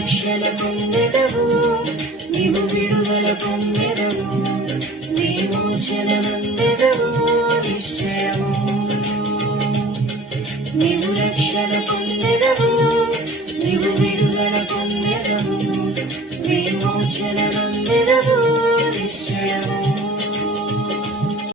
రక్షణ పొందెదవు, నీవు విడుదల పొందెదవు, విమోచన పొందెదవు నిశ్చయము. నీవు రక్షణ పొందెదవు, నీవు విడుదల పొందెదవు, విమోచన పొందెదవు